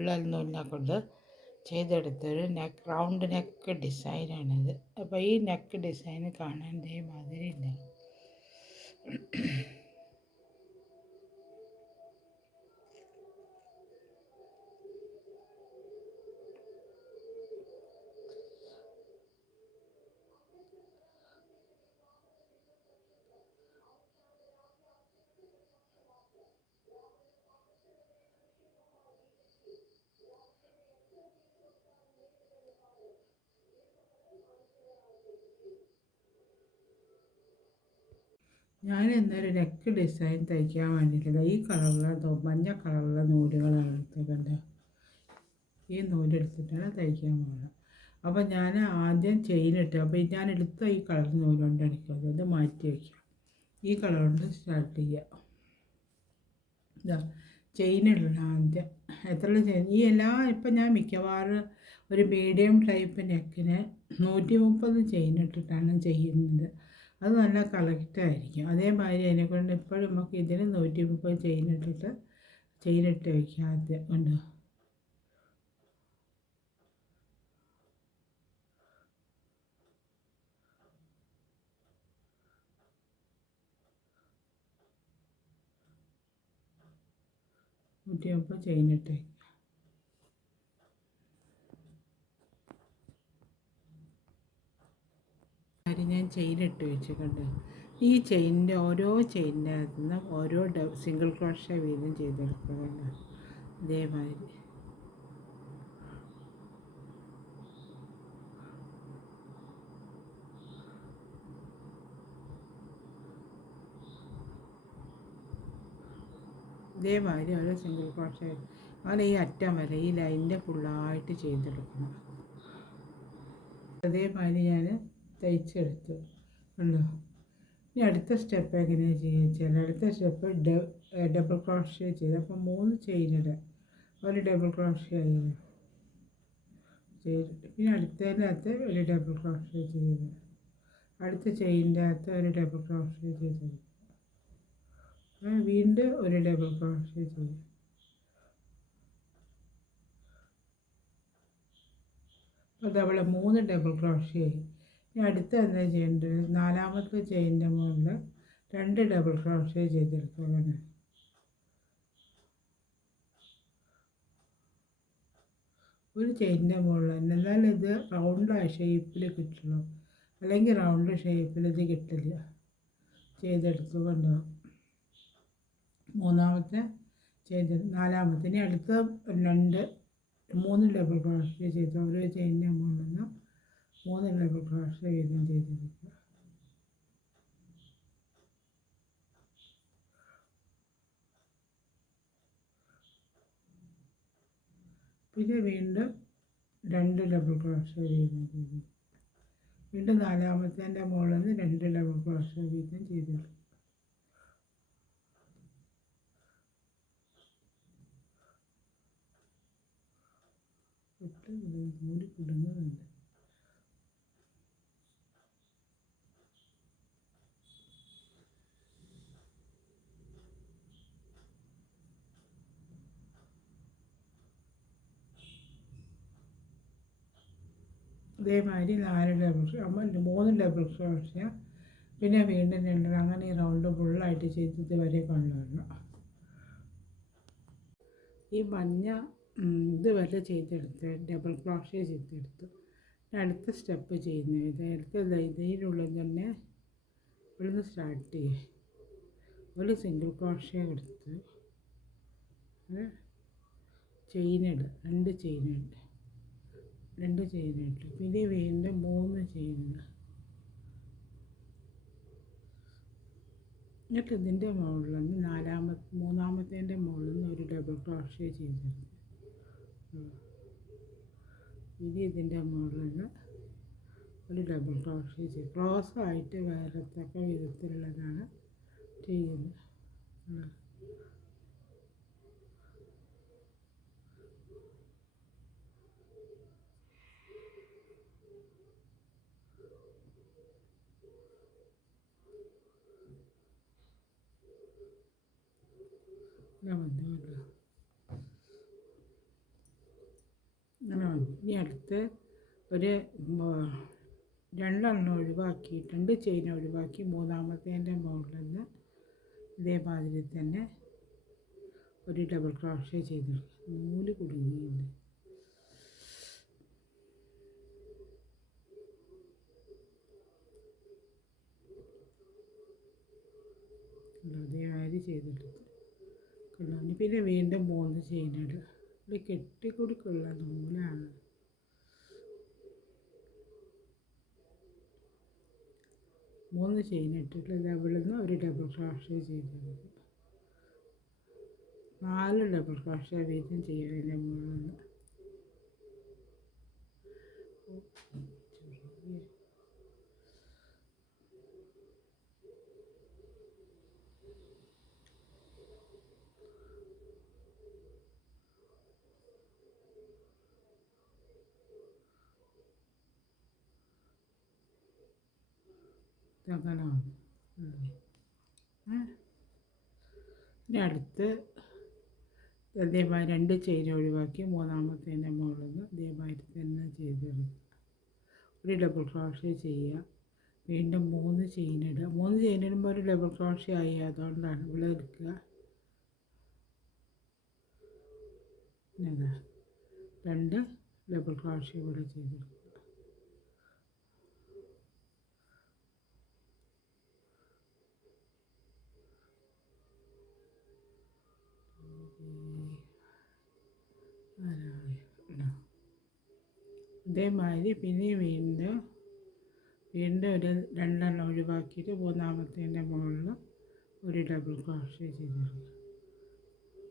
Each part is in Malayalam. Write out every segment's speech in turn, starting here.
ഉള്ളൽ നൂലിനെ കൊണ്ട് ചെയ്തെടുത്തൊരു റൗണ്ട് നെക്ക് ഡിസൈനാണിത്. അപ്പോൾ ഈ നെക്ക് ഡിസൈൻ കാണാൻ ഇതേമാതിരി ഉണ്ടാകും. ഞാൻ ഇന്നൊരു നെക്ക് ഡിസൈൻ തയ്ക്കാൻ വേണ്ടിയിട്ടില്ല. ഈ കളറിലെ മഞ്ഞ കളറിലെ നൂലുകളാണ് എടുത്തേക്കണ്ട. ഈ നൂലെടുത്തിട്ടാണ് തയ്ക്കാൻ പോകുന്നത്. അപ്പോൾ ഞാൻ ആദ്യം ചെയിനിട്ട്, അപ്പോൾ ഞാൻ എടുത്ത ഈ കളർ നൂലുകൊണ്ട് അടിക്കുന്നത്. അത് മാറ്റി വയ്ക്കാം. ഈ കളർ കൊണ്ട് സ്റ്റാർട്ട് ചെയ്യാം. ഇതാ ചെയിനിടണം ആദ്യം. എത്ര ചെയിൻ ഈ ഇപ്പം ഞാൻ മിക്കവാറും ഒരു മീഡിയം ടൈപ്പ് നെക്കിന് 130 ചെയിനിട്ടിട്ടാണ് ചെയ്യുന്നത്. അത് നല്ല കറക്റ്റായിരിക്കും. അതേമാതിരി അതിനെക്കൊണ്ട് ഇപ്പോഴും നമുക്ക് ഇതിന് 130 ചെയിനിട്ട് വയ്ക്കാം ആദ്യം. കണ്ടോ? ചെയിനിട്ട് ഞാൻ ചെയിനിട്ട് വെച്ചിട്ടുണ്ട്. ഈ ചെയിനിൻ്റെ ഓരോ ചെയിനിൻ്റെ അകത്തു നിന്ന് ഓരോ സിംഗിൾ ക്രോഷ്യ വീതം ചെയ്തെടുക്കുക. ഇതേമാതിരി ഓരോ സിംഗിൾ ക്രോഷ്യ അങ്ങനെ ഈ അറ്റം വരെ ഈ ലൈനിൻ്റെ ഫുള്ളായിട്ട് ചെയ്തെടുക്കണം. അതേമാതിരി ഞാൻ തയ്ച്ചെടുത്തു. ഉണ്ടോ? ഇനി അടുത്ത സ്റ്റെപ്പ് എങ്ങനെയാണ് ചെയ്യുക? അടുത്ത സ്റ്റെപ്പ് ഡബിൾ ക്രോഷ്യ ചെയ്ത്, അപ്പോൾ 3 ചെയിനിടുക, ഒരു ഡബിൾ ക്രോഷ്യ ചെയ്തിട്ട് പിന്നെ അടുത്തതിനകത്ത് ഒരു ഡബിൾ ക്രോഷ്യ ചെയ്യുക, അടുത്ത ചെയിനിൻ്റെ അകത്ത് ഒരു ഡബിൾ ക്രോഷ്യ ചെയ്ത് വീണ്ടും ഒരു ഡബിൾ ക്രോഷ്യ ചെയ്യുക. അപ്പോൾ അവിടെ 3 ഡബിൾ ക്രോഷ്യ ആയി. ഇനി അടുത്ത എന്താ ചെയ്യേണ്ടത്? 4ാമത്തെ ചെയിനിൻ്റെ മുകളിൽ 2 ഡബിൾ ക്രോഷ്യ ചെയ്തെടുക്കുക. ഒരു ചെയിനിൻ്റെ മുകളിൽ തന്നെ. എന്നാലും ഇത് റൗണ്ടായ ഷേപ്പിൽ കിട്ടുള്ളൂ, അല്ലെങ്കിൽ റൗണ്ട് ഷേപ്പിൽ ഇത് കിട്ടില്ല. ചെയ്തെടുത്തു. കണ്ടോ? 4ാമത്തെ. ഇനി അടുത്ത 3 ഡബിൾ ക്രോഷ്യ ചെയ്ത് ഓരോ ചെയിനിൻ്റെ മുകളിൽ നിന്ന് 3 ഡബിൾ ക്രോഷ്യ വീതം ചെയ്തെടുക്കുക. പിന്നെ വീണ്ടും 2 ഡബിൾ ക്രോഷ്യ വീതം ചെയ്തു. വീണ്ടും 4ാമത്തേൻ്റെ മുകളിൽ നിന്ന് 2 ഡബിൾ ക്രോഷ്യ വീതം ചെയ്തെടുക്കുക. മൂടി കിടുങ്ങുന്നുണ്ട്. ഇതേമാതിരി 3 ഡബിൾ ക്രോഷ്യ, പിന്നെ വീണ്ടും 2, അങ്ങനെ ഈ റൗണ്ട് ഫുള്ളായിട്ട് ചെയ്തത് വരെ കൊണ്ടുവരണം. ഈ മഞ്ഞ ഇതുവരെ ചെയ്തെടുത്ത് ഡബിൾ ക്രോഷ്യ ചെയ്തെടുത്തു. അടുത്ത സ്റ്റെപ്പ് ചെയ്യുന്നത് ഇതിനുള്ളിൽ തന്നെ ഇവിടുന്ന് സ്റ്റാർട്ട് ചെയ്യുക. ഒരു സിംഗിൾ ക്രോഷ്യ എടുത്ത് ചെയിനിടുക. 2 ചെയിനിട്ട് പിന്നെ വീണ്ടും 3 ചെയിനിടുക. എന്നിട്ട് ഇതിൻ്റെ മുകളിൽ നിന്ന് 3ാമത്തേൻ്റെ മുകളിൽ നിന്ന് ഒരു ഡബിൾ ക്രോഷ്യ ചെയ്തെടുക്കുക. ഇനി ഇതിൻ്റെ മുകളിൽ നിന്ന് ഒരു ഡബിൾ ക്രോഷ്യ ചെയ്ത് ക്രോസ് ആയിട്ട് വരത്തക്ക വിധത്തിലുള്ളതാണ് ചെയ്യുന്നത്. വന്നുമല്ലോ. അങ്ങനെ വന്നു. ഇനി അടുത്ത് ഒരു രണ്ടെണ്ണം ഒഴിവാക്കി, 2 ചെയിൻ ഒഴിവാക്കി മൂന്നാമത്തേൻ്റെ മുകളിൽ നിന്ന് ഇതേമാതിരി തന്നെ ഒരു ഡബിൾ ക്രോഷ്യ ചെയ്തെടുക്കുക. നൂല് കുടുങ്ങിയിട്ടുണ്ട്. അതേമാതിരി ചെയ്തെടുത്ത് കൊള്ളാം. പിന്നെ വീണ്ടും 3 ചെയിൻ ഇടുക. ഇത് കെട്ടിക്കൊടുക്കുള്ള നൂലാണ്. മൂന്ന് ചെയിൻ ഇട്ടിട്ട് അവിടെ നിന്ന് ഒരു ഡബിൾ ക്രോഷ്യ ചെയ്തെടുക്കുക. 4 ഡബിൾ ക്രോഷ്യ വീതം ചെയ്യുക. അതിൻ്റെ മുകളിൽ നിന്ന് അങ്ങനെ വന്നു. ഇനി അടുത്ത് അതേമാതിരി 2 ചെയിൻ ഒഴിവാക്കി മൂന്നാമത്തേൻ്റെ മുകളിൽ നിന്ന് ഇതേമാതിരി തന്നെ ചെയ്തെടുക്കുക. ഒരു ഡബിൾ ക്രോഷ്യ ചെയ്യുക. വീണ്ടും 3 ചെയിൻ ഇടുക. 3 ചെയിൻ ഇടുമ്പോൾ ഒരു ഡബിൾ ക്രോഷ്യ ആയി. അതുകൊണ്ടാണ് ഇവിടെ എടുക്കുക. പിന്നെ 2 ഡബിൾ ക്രോഷ്യ ഇവിടെ ചെയ്തെടുക്കുക. ഇതേമാതിരി പിന്നെ വീണ്ടും ഒരു 2 എണ്ണം ഒഴിവാക്കിയിട്ട് മൂന്നാമത്തേൻ്റെ മുകളിൽ ഒരു ഡബിൾ ക്രോഷ്യ ചെയ്തെടുക്കുക.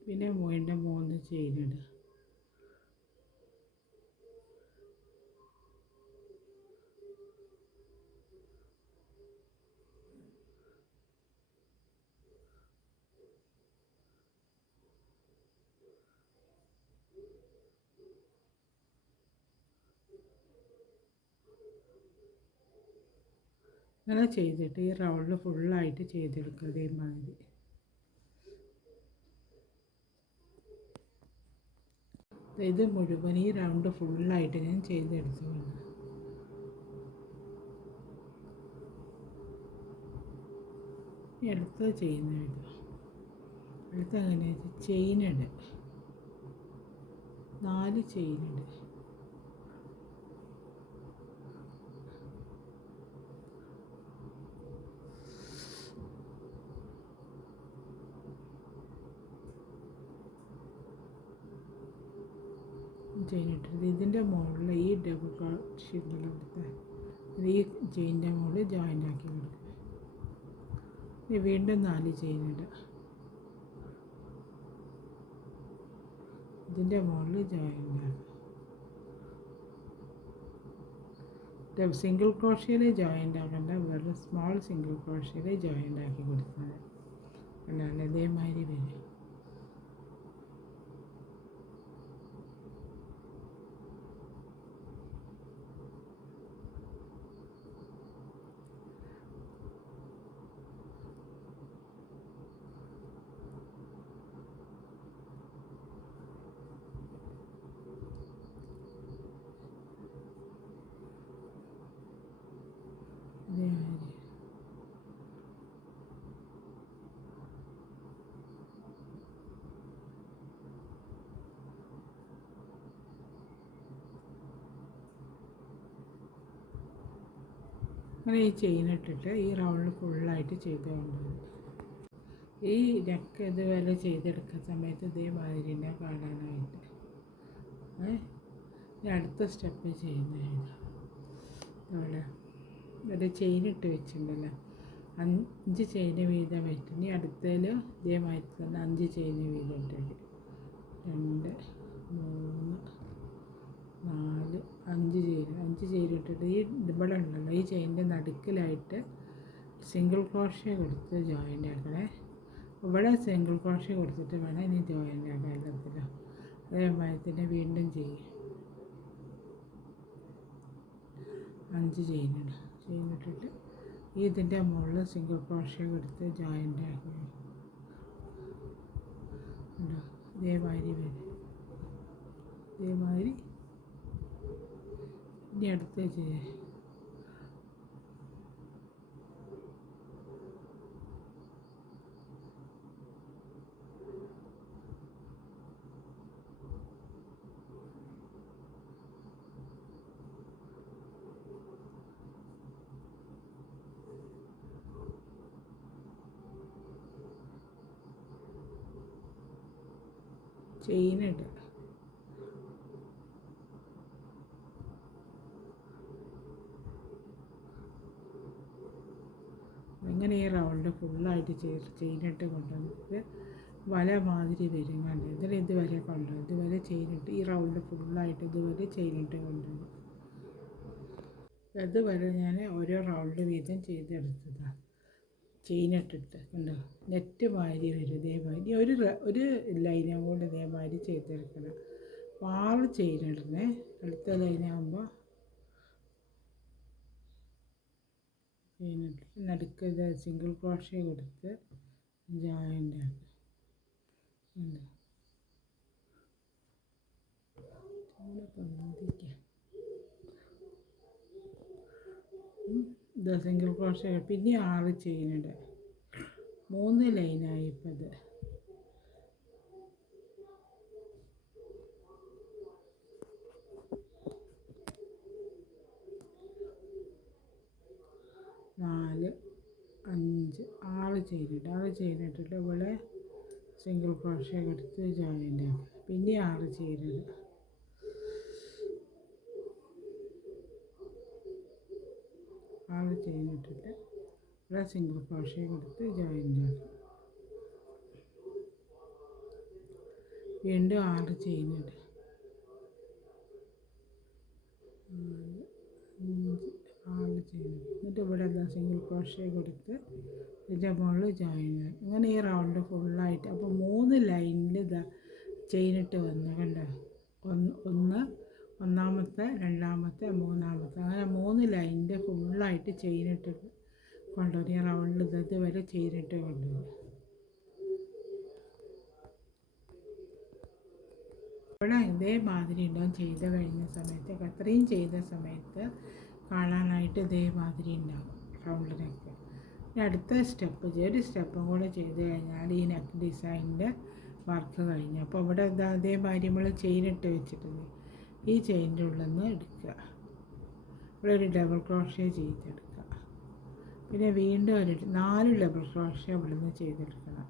പിന്നെ വീണ്ടും 3 ചെയിൻ ഇടുക. അങ്ങനെ ചെയ്തിട്ട് ഈ റൗണ്ട് ഫുള്ളായിട്ട് ചെയ്തെടുക്കുക. അതേമാതിരി ഇത് മുഴുവൻ ഈ റൗണ്ട് ഫുള്ളായിട്ട് ഞാൻ ചെയ്തെടുത്തുകൊണ്ട് അടുത്ത ചെയ്യുന്ന ഇത് അടുത്ത അങ്ങനെ ചെയിനിട് 4 ചെയിനിട്. ചെയിനിട്ടത് ഇതിൻ്റെ മുകളിൽ ഈ ഡബിൾ ക്രോഷ്യ എടുത്ത് ഈ ചെയിൻ്റെ മുകളിൽ ജോയിൻ്റ് ആക്കി കൊടുക്കുക. ഇനി വീണ്ടും 4 ചെയിനിടുക. ഇതിൻ്റെ മുകളിൽ ജോയിൻ്റ് ആക്കുക. സിംഗിൾ ക്രോഷ്യയിൽ ജോയിൻ്റ് ആക്കേണ്ട, വെറും സ്മോൾ സിംഗിൾ ക്രോഷ്യയിൽ ജോയിൻ്റ് ആക്കി കൊടുക്കുന്നത്. അല്ലാണ്ട് ഇതേമാതിരി വരും. അങ്ങനെ ഈ ചെയിൻ ഇട്ടിട്ട് ഈ റൗണ്ടിൽ ഫുള്ളായിട്ട് ചെയ്ത് കൊണ്ടുവരും. ഈ നെക്ക് ഇതുപോലെ ചെയ്തെടുക്കുന്ന സമയത്ത് ഇതേമാതിരി തന്നെ കാണാനായിട്ട് അടുത്ത സ്റ്റെപ്പ് ചെയ്യുന്നതാണ്. അവിടെ ഒരു ചെയിൻ ഇട്ട് വെച്ചിട്ടുണ്ടല്ലോ, 5 ചെയിൻ വീതം വെച്ച് ഇനി അടുത്തതിൽ ഇതേമാതിരി തന്നെ 5 ചെയിൻ വീതം ഇട്ടിട്ട് 2 3 4 5 ചെയിൻ ഇട്ടിട്ട് ഈ ഇവിടെ ഉണ്ടല്ലോ ഈ ചെയിൻ്റെ നടുക്കിലായിട്ട് സിംഗിൾ ക്രോഷ്യ കൊടുത്ത് ജോയിൻ്റ് ആക്കണേ. ഇവിടെ സിംഗിൾ ക്രോഷ്യ കൊടുത്തിട്ട് വേണം ഇനി ജോയിൻ്റ് ആക്കാൻ എല്ലാത്തിലും. അതേമാതിരി തന്നെ വീണ്ടും ചെയ്യും. 5 ചെയിനിട്ടിട്ട് ഇതിൻ്റെ മുകളിൽ സിംഗിൾ ക്രോഷ്യ കൊടുത്ത് ജോയിൻ്റ് ആക്കി ഇതേമാതിരി വരും. ഇതേമാതിരി ഇനി അടുത്ത ചെയിനിട്ട് അങ്ങനെ ഈ റൗണ്ട് ഫുള്ളായിട്ട് ചെയിനിട്ട് കൊണ്ടുവന്നിട്ട് വല മാതിരി വരും കണ്ട് ഇതിൽ ഇതുവരെ കൊണ്ടുവരും ഇതുവരെ ചെയിനിട്ട് ഈ റൗണ്ട് ഫുള്ളായിട്ട് ഇതുവരെ ചെയിനിട്ട് കൊണ്ടുവരും. അതുവരെ ഞാൻ ഓരോ റൗണ്ട് വീതം ചെയ്തെടുത്തതാണ്. ചെയിനിട്ടിട്ട് കണ്ടോ നെറ്റ് മാതിരി വരും ഇതേമാതിരി ഒരു ലൈനും കൂടെ ഇതേമാതിരി ചെയ്തെടുക്കണം. 6 ചെയിനിടണേ. അടുത്ത ലൈനാകുമ്പോൾ ചെയിനിട്ടിട്ട് നടുക്ക് സിംഗിൾ ക്രോഷ്യ കൊടുത്ത് ജോയിൻ്റ് ആക്കുക. സിംഗിൾ ക്രോഷ്യ പിന്നെ 6 ചെയിനിടുക. 3 ലൈനായി ഇപ്പോൾ ഇത്. നാല് 5 6 ചെയിനിട്ട് 6 ചെയിനിട്ടിട്ട് ഇവിടെ സിംഗിൾ ക്രോഷ്യ എടുത്ത് ജോയിൻ്റ് ആക്കുക. പിന്നെ 6 ചെയിനിടുക. 6 ചെയിനിട്ടിട്ട് ഇവിടെ സിംഗിൾ ക്രോഷ്യ എടുത്ത് ജോയിൻ്റ് ആക്കുക. വീണ്ടും 6 ചെയിനിടുക. 6 ചെയിനിടുക. എന്നിട്ട് ഇവിടെ സിംഗിൾ ക്രോഷ്യ കൊടുത്ത് ഇതിൻ്റെ മുകളിൽ ജോയിൻ ആക്കുക. അങ്ങനെ ഈ റൗണ്ട് ഫുള്ളായിട്ട് അപ്പോൾ 3 ലൈനിൽ ചെയിനിട്ട് വന്നു കണ്ടോ. ഒന്നാമത്തെ 2ാമത്തെ 3ാമത്തെ അങ്ങനെ 3 ലൈനിൻ്റെ ഫുള്ളായിട്ട് ചെയിനിട്ട് കൊണ്ടുവരും. ഈ റൗണ്ടിൽ ഇതുവരെ ചെയിനിട്ട് കൊണ്ടുവരും. ഇവിടെ ഇതേമാതിരി ഉണ്ടാവും. ചെയ്ത് കഴിഞ്ഞ സമയത്ത് അത്രയും ചെയ്ത സമയത്ത് കാണാനായിട്ട് ഇതേമാതിരി ഉണ്ടാവും റൗണ്ടിനൊക്കെ. ഇനി അടുത്ത സ്റ്റെപ്പ് ഒരു സ്റ്റെപ്പും കൂടെ ചെയ്ത് കഴിഞ്ഞാൽ ഈ നെക്ക് ഡിസൈനിൻ്റെ വർക്ക് കഴിഞ്ഞു. അപ്പോൾ ഇവിടെ അതേമാതിരി നമ്മൾ ചെയിനിട്ട് വെച്ചിട്ടുണ്ട്. ഈ ചെയിനിൻ്റെ ഉള്ളിൽ നിന്ന് എടുക്കുക. ഇവിടെ ഒരു ഡബിൾ ക്രോഷ്യ ചെയ്തെടുക്കുക. പിന്നെ വീണ്ടും ഒരു 4 ഡബിൾ ക്രോഷ്യ ഇവിടെ നിന്ന് ചെയ്തെടുക്കണം.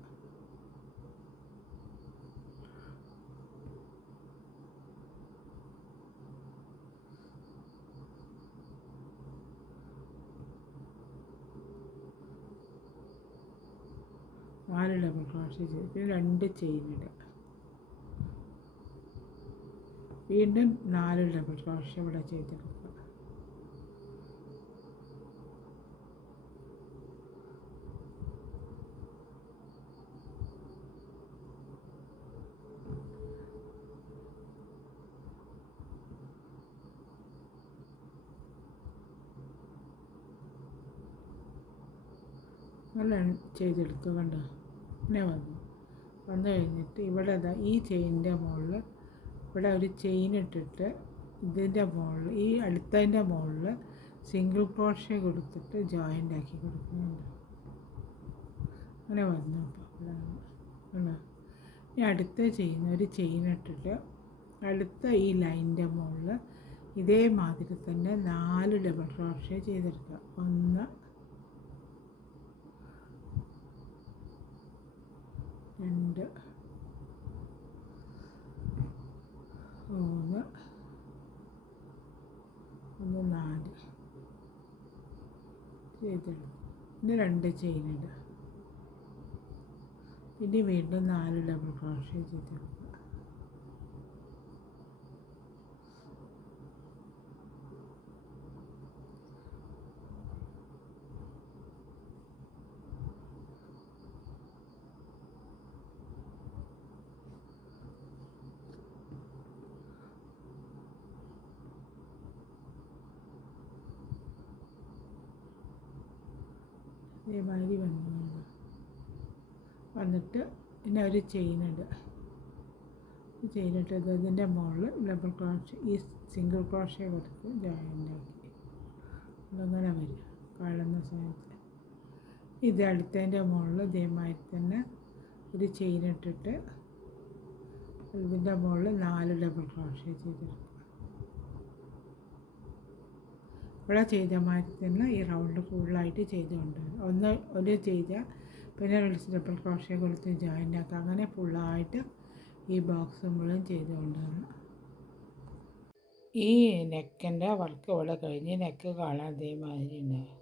നാല് ഡബിൾ ക്രോഷ്യ ചെയ്ത് പിന്നെ 2 ചെയിനിടുക. വീണ്ടും 4 ഡബിൾ ക്രോഷ്യ ഇവിടെ ചെയ്തെടുക്കുക. നല്ല ചെയ്തെടുത്തു കണ്ടോ. ഇങ്ങനെ വന്നു കഴിഞ്ഞിട്ട് ഇവിടെ ഈ ചെയിനിൻ്റെ മുകളിൽ ഇവിടെ ഒരു ചെയിൻ ഇട്ടിട്ട് ഇതിൻ്റെ മുകളിൽ ഈ അടുത്തതിൻ്റെ മുകളിൽ സിംഗിൾ ക്രോഷ്യ കൊടുത്തിട്ട് ജോയിൻ്റ് ആക്കി കൊടുക്കുന്നുണ്ട്. അങ്ങനെ വന്നു. അപ്പോൾ ഇനി അടുത്ത ഒരു ചെയിൻ ഇട്ടിട്ട് അടുത്ത ഈ ലൈനിൻ്റെ മുകളിൽ ഇതേമാതിരി തന്നെ 4 ഡബിൾ ക്രോഷ്യ ചെയ്തെടുക്കുക. 1 2 3 4 ചെയ്തെടുക്കും. പിന്നെ 2 ചെയിനിടുക. പിന്നെ വീണ്ടും 4 ഡബിൾ ക്രോഷ്യ ചെയ്തെടുക്കുക. ഇതേമാതിരി വന്നിട്ട് പിന്നെ ഒരു ചെയിൻ ഇടുക. ചെയ്തിട്ട് ഇതിൻ്റെ മുകളിൽ ഡബിൾ ക്രോഷ്യ ഈ സിംഗിൾ ക്രോഷ്യ കൊടുത്ത് ജോയിൻ്റ് ആക്കി അങ്ങനെ വരും കാണുന്ന സമയത്ത്. ഇത് അടുത്തതിൻ്റെ മുകളിൽ ഇതേമാതിരി തന്നെ ഒരു ചെയിൻ ഇട്ടിട്ട് ഇതിൻ്റെ മുകളിൽ 4 ഡബിൾ ക്രോഷ്യ ചെയ്തെടുക്കും. ഇവിടെ ചെയ്ത മാതിരി തന്നെ ഈ റൗണ്ട് ഫുള്ളായിട്ട് ചെയ്തുകൊണ്ട് ഒരു ചെയ്താൽ പിന്നെ ഡബിൾ ക്രോഷ്യ കൊടുത്ത് ജോയിൻ്റ് ആക്കുക. അങ്ങനെ ഫുള്ളായിട്ട് ഈ ബോക്സ് മുഴുവൻ ചെയ്തുകൊണ്ട് വരണം. ഈ നെക്കിൻ്റെ വർക്ക് ഇവിടെ കഴിഞ്ഞ് നെക്ക് കാണാൻ ഇതേമാതിരി ഉണ്ടാകും.